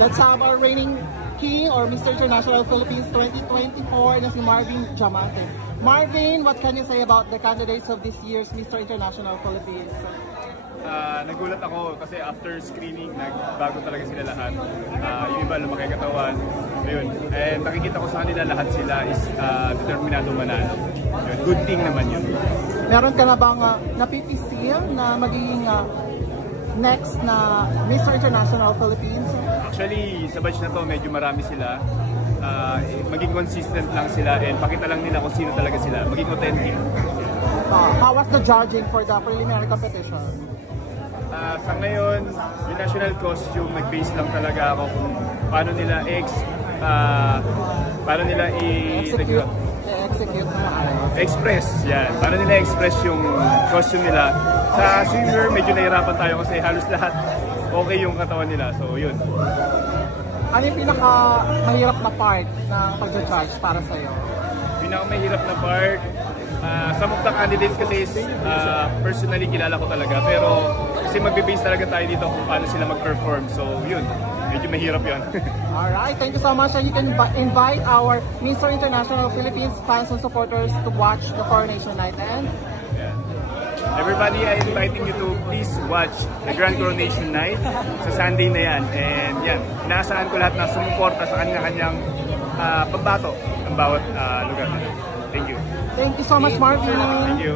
Let's have our reigning king or Mr. International Philippines 2024 na si Marvin Diamante. Marvin, what can you say about the candidates of this year's Mr. International Philippines? Nagulat ako kasi after screening, nagbago talaga sila lahat. Yung iba lumaki katawan. Yun. And nakikita ko sa kanila lahat sila is determinado manalo. Yun. Good thing naman yun. Meron ka na bang napipisil na magiging next na Mr. International Philippines? Actually, sa batch na to, medyo marami sila. Maging consistent lang sila and pakita lang nila kung sino talaga sila. Maging authentic. How was the judging for the preliminary competition? Sa ngayon, yung national costume, nag-base lang talaga ako kung paano nila execute express, yan. Paano nila express yung costume nila. Sa swimmer, medyo nahirapan tayo kasi halos lahat okay yung katawan nila. So, yun. Ano yung pinaka-mahirap na part ng pag-judge para sa'yo? Pinaka-mahirap na part? Some of the candidates kasi personally kilala ko talaga. Pero kasi magbe-base talaga tayo dito kung paano sila mag-perform. So, yun. Medyo mahirap yun. Alright, thank you so much. And you can invite our Mr. International Philippines fans and supporters to watch the Coronation Night. And everybody, I'm inviting you to please watch the Grand Coronation Night sa Sunday na yan. And yan, inaasahan ko lahat na sumuporta sa kanya-kanyang pagbato ng bawat lugar nila. Thank you. Thank you so much, Marvin. Thank you.